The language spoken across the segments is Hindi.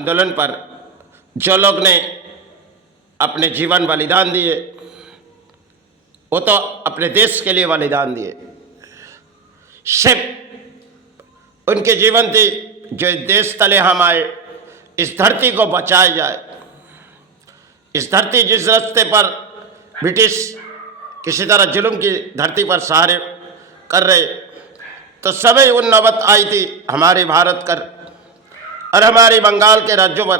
आंदोलन पर जो लोग ने अपने जीवन बलिदान दिए वो तो अपने देश के लिए बलिदान दिए। सिर्फ उनके जीवन थी जो इस देश तले हम आए, इस धरती को बचाया जाए। इस धरती जिस रास्ते पर ब्रिटिश किसी तरह जुल्म की धरती पर सहारे कर रहे, तो समय उन नौबत आई थी हमारे भारत कर और हमारे बंगाल के राज्यों पर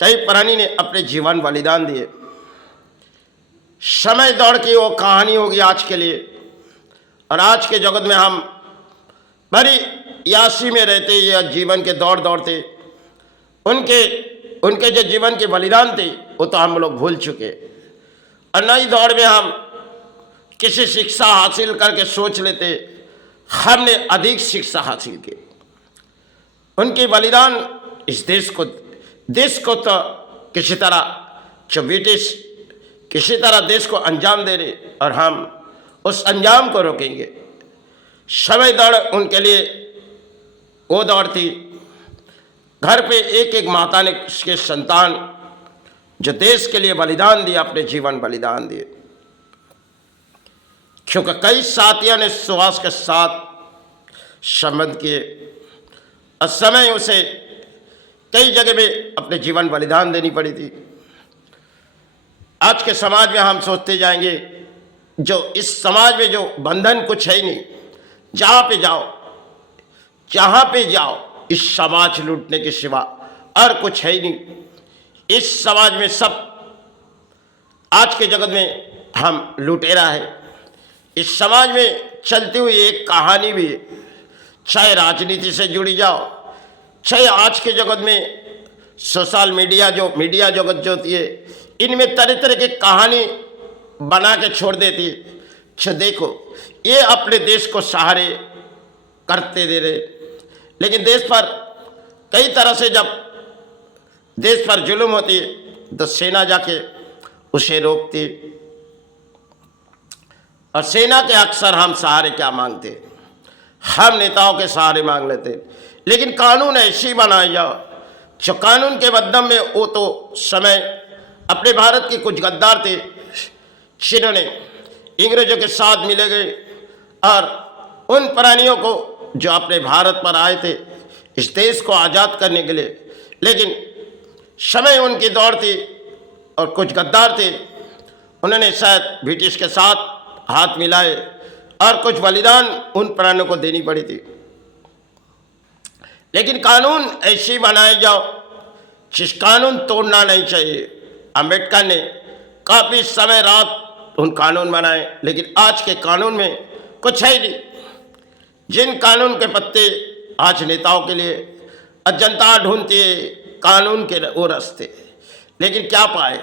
कई प्राणी ने अपने जीवन बलिदान दिए। समय दौड़ की वो कहानी होगी आज के लिए, और आज के जगत में हम बड़ी यासी में रहते या जीवन के दौड़ दौड़ते उनके जो जीवन के बलिदान थे वो तो हम लोग भूल चुके, और नई दौड़ में हम किसी शिक्षा हासिल करके सोच लेते हमने अधिक शिक्षा हासिल की। उनके बलिदान इस देश को तो किसी तरह जो ब्रिटिश किसी तरह देश को अंजाम दे रहे, और हम उस अंजाम को रोकेंगे। समय दौड़ उनके लिए वो दौड़ थी, घर पे एक एक माता ने उसके संतान जो देश के लिए बलिदान दिया, अपने जीवन बलिदान दिए। क्योंकि कई साथियों ने सुहास के साथ संबंध किए और समय उसे कई जगह में अपने जीवन बलिदान देनी पड़ी थी। आज के समाज में हम सोचते जाएंगे जो इस समाज में जो बंधन कुछ है ही नहीं, जहाँ पे जाओ इस समाज लूटने के सिवा और कुछ है ही नहीं। इस समाज में सब आज के जगत में हम लुटेरा है। इस समाज में चलती हुई एक कहानी भी है, चाहे राजनीति से जुड़ी जाओ, चाहे आज के जगत में सोशल मीडिया जगत जो होती है, इनमें तरह तरह की कहानी बना के छोड़ देती है। अच्छा देखो, ये अपने देश को सहारे करते दे रहे, लेकिन देश पर कई तरह से जब देश पर जुल्म होती है तो सेना जाके उसे रोकती, और सेना के अक्सर हम सहारे क्या मांगते, हम नेताओं के सहारे मांग लेते। लेकिन कानून ऐसी बनाई जाओ जो कानून के बदम में वो तो समय अपने भारत के कुछ गद्दार थे जिन्होंने अंग्रेजों के साथ मिले गए और उन प्राणियों को जो अपने भारत पर आए थे इस देश को आज़ाद करने के लिए, लेकिन समय उनकी दौड़ थी और कुछ गद्दार थे, उन्होंने शायद ब्रिटिश के साथ हाथ मिलाए और कुछ बलिदान उन प्राणियों को देनी पड़ी थी। लेकिन कानून ऐसी बनाए जाओ जिस कानून तोड़ना नहीं चाहिए। अम्बेडकर ने काफ़ी समय रात उन कानून बनाए, लेकिन आज के कानून में कुछ है ही नहीं। जिन कानून के पत्ते आज नेताओं के लिए जनता ढूंढती है कानून के वो रास्ते, लेकिन क्या पाए।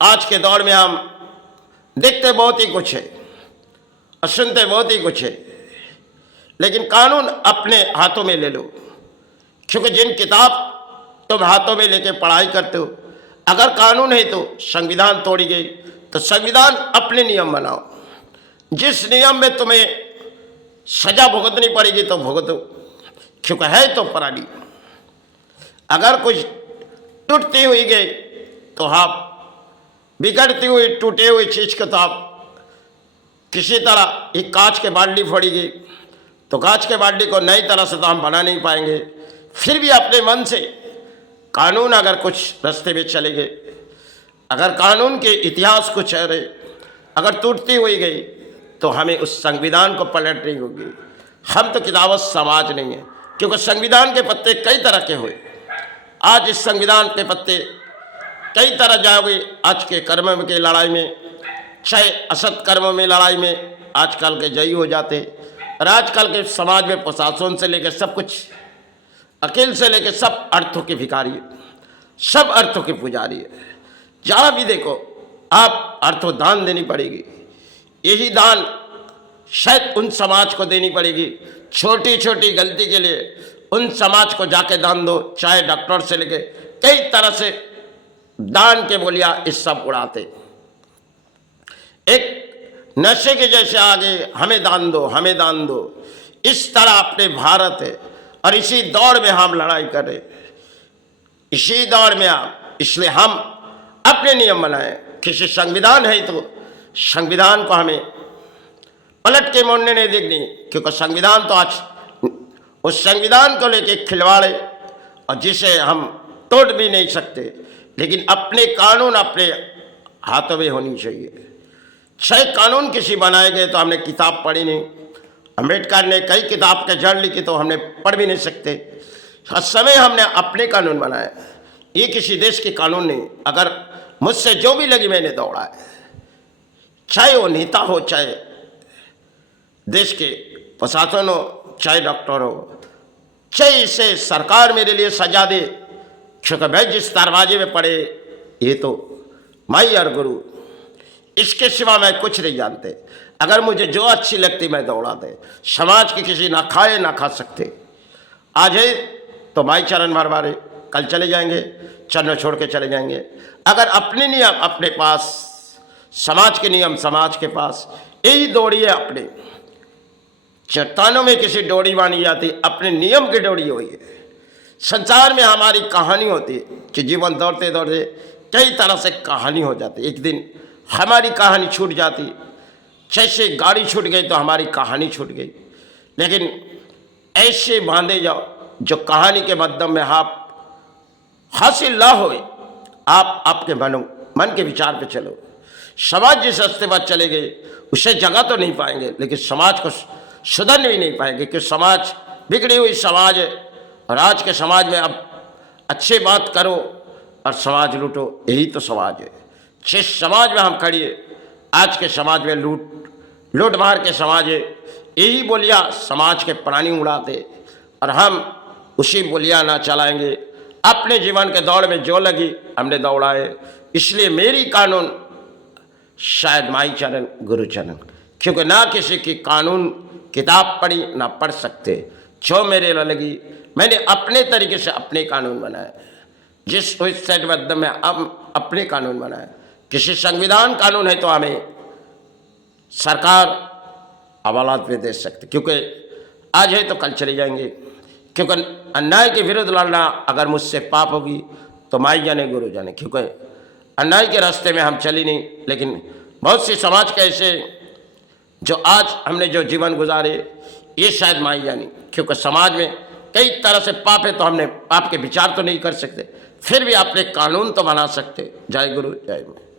आज के दौर में हम देखते बहुत ही कुछ है और सुनते बहुत ही कुछ है, लेकिन कानून अपने हाथों में ले लो। क्योंकि जिन किताब तुम हाथों में लेके पढ़ाई करते हो, अगर कानून है तो संविधान तोड़ी गई तो संविधान अपने नियम बनाओ। जिस नियम में तुम्हें सजा भुगतनी पड़ेगी तो भुगतो, क्योंकि है तो प्राणी। अगर कुछ टूटती हुई गई तो आप बिगड़ती हुई टूटे हुई चीज को तो आप किसी तरह एक कांच के बाल्टी फोड़ी गई तो कांच के बाल्टी को नई तरह से तो हम बना नहीं पाएंगे। फिर भी अपने मन से कानून अगर कुछ रास्ते में चले गए, अगर कानून के इतिहास कुछ है रहे, अगर टूटती हुई गई तो हमें उस संविधान को पलटनी होगी। हम तो किताबत समाज नहीं है, क्योंकि संविधान के पत्ते कई तरह के हुए। आज इस संविधान के पत्ते कई तरह जाओगे। आज के कर्म की लड़ाई में, चाहे असत कर्म में लड़ाई में आजकल के जयी हो जाते, और आजकल के समाज में प्रशासन से लेकर सब कुछ, अकेल से लेकर सब अर्थों के भिखारी है, सब अर्थों के पुजारी है। जहाँ भी देखो आप अर्थों दान देनी पड़ेगी। यही दान शायद उन समाज को देनी पड़ेगी। छोटी छोटी गलती के लिए उन समाज को जाके दान दो, चाहे डॉक्टर से लेके कई तरह से दान के बोलिया इस सब उड़ाते। एक नशे के जैसे आगे हमें दान दो, हमें दान दो, इस तरह अपने भारत है और इसी दौड़ में हम लड़ाई कर रहे। इसी दौर में आप, इसलिए हम अपने नियम बनाएं। किसी संविधान है तो संविधान को हमें पलट के मोड़ने नहीं देखनी, क्योंकि संविधान तो आज उस संविधान को लेके खिलवाड़े और जिसे हम तोड़ भी नहीं सकते, लेकिन अपने कानून अपने हाथों में होनी चाहिए। 6 कानून किसी बनाए गए तो हमने किताब पढ़ी नहीं, अम्बेडकर ने कई किताब के जड़ लिखी तो हमने पढ़ भी नहीं सकते। हर समय हमने अपने कानून बनाए, ये किसी देश के कानून नहीं। अगर मुझसे जो भी लगी मैंने दौड़ा है, चाहे वो नेता हो, चाहे देश के प्रशासन हो, चाहे डॉक्टर हो, चाहे इसे सरकार मेरे लिए सजा दे, क्योंकि भाई जिस दरवाजे में पड़े ये तो माई और गुरु, इसके सिवा मैं कुछ नहीं जानते। अगर मुझे जो अच्छी लगती मैं दौड़ा दे, समाज की किसी ना खाए ना खा सकते। आज है तो माई चरण मारवारे, कल चले जाएंगे, चरण छोड़ के चले जाएंगे। अगर अपने नियम अपने पास, समाज के नियम समाज के पास, यही दौड़िए। अपने चट्टानों में किसी डोरी बांधी जाती, अपने नियम की डोरी हुई है। संसार में हमारी कहानी होती है कि जीवन दौड़ते दौड़ते कई तरह से कहानी हो जाती। एक दिन हमारी कहानी छूट जाती, जैसे गाड़ी छूट गई तो हमारी कहानी छूट गई। लेकिन ऐसे बांधे जाओ जो कहानी के माध्यम में आप हासिल ना होए, आप आपके मन के विचार पे चलो। समाज जिस रास्ते पर चले गए उसे जगह तो नहीं पाएंगे, लेकिन समाज को सुधरने भी नहीं पाएंगे, क्योंकि समाज बिगड़ी हुई समाज है। और आज के समाज में अब अच्छी बात करो और समाज लूटो, यही तो समाज है। जिस समाज में हम खड़िए, आज के समाज में लूट मार के समाज है, यही बोलियाँ समाज के प्राणी उड़ाते और हम उसी बोलियाँ ना चलाएंगे। अपने जीवन के दौड़ में जो लगी हमने दौड़ाए, इसलिए मेरी कानून शायद माई चरण गुरु चरण, क्योंकि ना किसी की कानून किताब पढ़ी ना पढ़ सकते। जो मेरे लगी मैंने अपने तरीके से अपने कानून बनाए, जिस सेटबद्ध में अब अपने कानून बनाए। किसी संविधान कानून है तो हमें सरकार हवालात में दे सकते, क्योंकि आज है तो कल चले जाएंगे। क्योंकि अन्याय के विरुद्ध लड़ना अगर मुझसे पाप होगी तो माई जाने गुरु जाने, क्योंकि अन्याय के रास्ते में हम चली नहीं। लेकिन बहुत सी समाज के ऐसे जो आज हमने जो जीवन गुजारे, ये शायद माई जानी, क्योंकि समाज में कई तरह से पाप है तो हमने पाप के विचार तो नहीं कर सकते, फिर भी अपने कानून तो बना सकते। जय गुरु जय माई।